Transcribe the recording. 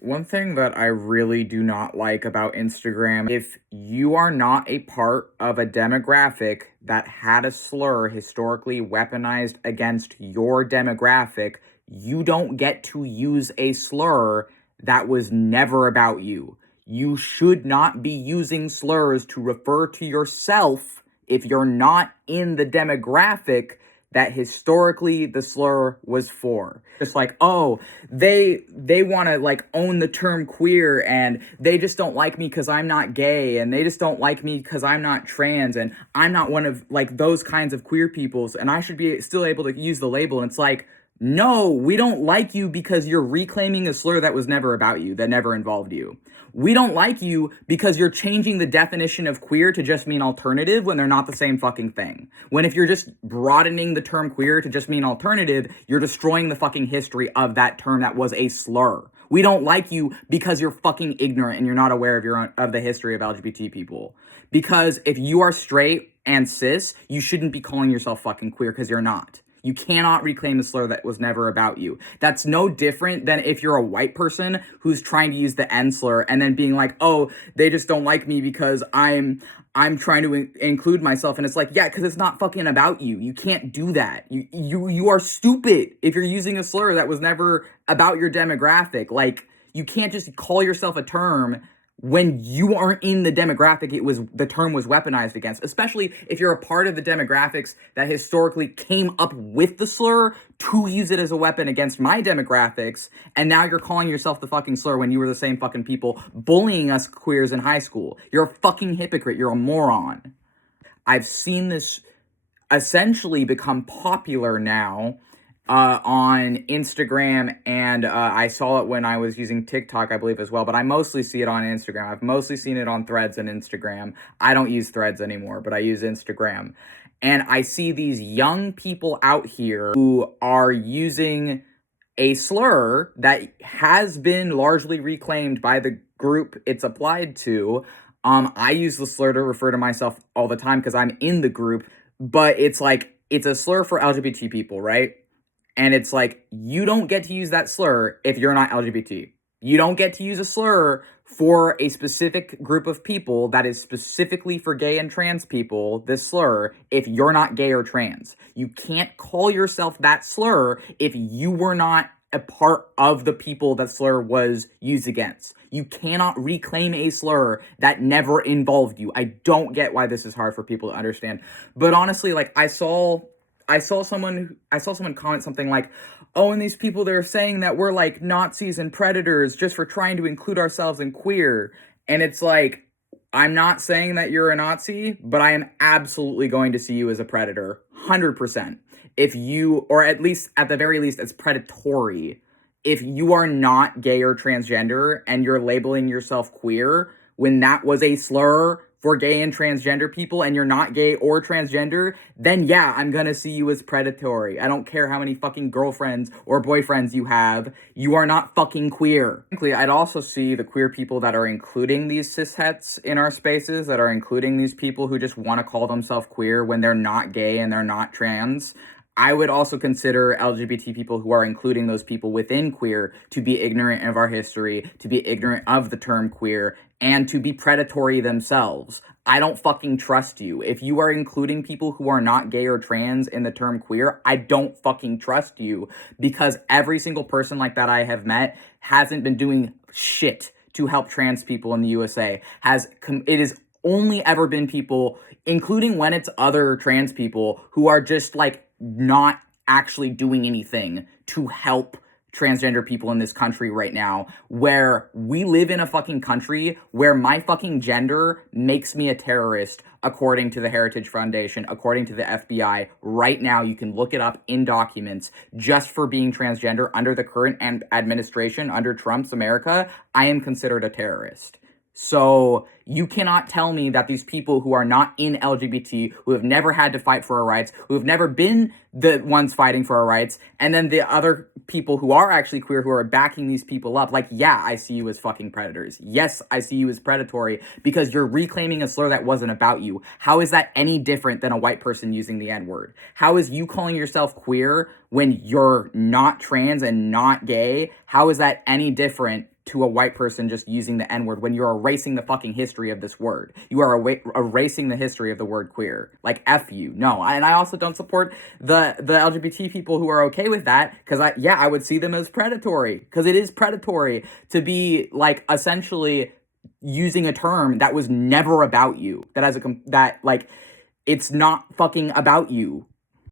One thing that I really do not like about Instagram, if you are not a part of a demographic that had a slur historically weaponized against your demographic, you don't get to use a slur that was never about you. You should not be using slurs to refer to yourself if you're not in the demographic that historically the slur was for. Just like, oh, they want to like own the term queer, and they just don't like me because I'm not gay, and they just don't like me because I'm not trans, and I'm not one of like those kinds of queer peoples, and I should be still able to use the label. And it's like, no, we don't like you because you're reclaiming a slur that was never about you, that never involved you. We don't like you because you're changing the definition of queer to just mean alternative when they're not the same fucking thing. When if you're just broadening the term queer to just mean alternative, you're destroying the fucking history of that term that was a slur. We don't like you because you're fucking ignorant and you're not aware of the history of LGBT people. Because if you are straight and cis, you shouldn't be calling yourself fucking queer because you're not. You cannot reclaim a slur that was never about you. That's no different than if you're a white person who's trying to use the N slur and then being like, oh, they just don't like me because I'm trying to include myself. And it's like, yeah, because it's not fucking about you. You can't do that. You are stupid if you're using a slur that was never about your demographic. Like, you can't just call yourself a term when you aren't in the demographic the term was weaponized against, especially if you're a part of the demographics that historically came up with the slur to use it as a weapon against my demographics, and now you're calling yourself the fucking slur when you were the same fucking people bullying us queers in high school. You're a fucking hypocrite. You're a moron. I've seen this essentially become popular now on Instagram, and I saw it when I was using TikTok, I believe, as well, but I mostly see it on Instagram. I've mostly seen it on Threads and Instagram. I don't use Threads anymore, but I use Instagram. And I see these young people out here who are using a slur that has been largely reclaimed by the group it's applied to. I use the slur to refer to myself all the time because I'm in the group, but it's like, it's a slur for LGBT people, right? And it's like, you don't get to use that slur if you're not LGBT. You don't get to use a slur for a specific group of people that is specifically for gay and trans people, this slur, if you're not gay or trans. You can't call yourself that slur if you were not a part of the people that slur was used against. You cannot reclaim a slur that never involved you. I don't get why this is hard for people to understand. But honestly, like, I saw someone comment something like, oh, and these people, they're saying that we're like Nazis and predators just for trying to include ourselves in queer. And it's like, I'm not saying that you're a Nazi, but I am absolutely going to see you as a predator. 100%. If you, or at least, at the very least, as predatory. If you are not gay or transgender and you're labeling yourself queer when that was a slur for gay and transgender people and you're not gay or transgender, then yeah, I'm gonna see you as predatory. I don't care how many fucking girlfriends or boyfriends you have. You are not fucking queer. Frankly, I'd also see the queer people that are including these cishets in our spaces, that are including these people who just want to call themselves queer when they're not gay and they're not trans. I would also consider LGBT people who are including those people within queer to be ignorant of our history, to be ignorant of the term queer, and to be predatory themselves. I don't fucking trust you. If you are including people who are not gay or trans in the term queer, I don't fucking trust you, because every single person like that I have met hasn't been doing shit to help trans people in the USA. It has only ever been people, including when it's other trans people, who are just like not actually doing anything to help transgender people in this country right now, where we live in a fucking country where my fucking gender makes me a terrorist, according to the Heritage Foundation, according to the FBI. Right now, you can look it up in documents. Just for being transgender under the current administration, under Trump's America, I am considered a terrorist. So you cannot tell me that these people who are not in LGBT, who have never had to fight for our rights, who have never been the ones fighting for our rights, and then the other people who are actually queer who are backing these people up, like, yeah, I see you as fucking predators. Yes, I see you as predatory because you're reclaiming a slur that wasn't about you. How is that any different than a white person using the N-word? How is you calling yourself queer when you're not trans and not gay? How is that any different to a white person just using the N-word when you're erasing the fucking history of this word. You are erasing the history of the word queer. Like, F you. No. And I also don't support the LGBT people who are okay with that, because I would see them as predatory, because it is predatory to be, like, essentially using a term that was never about you, that like, it's not fucking about you.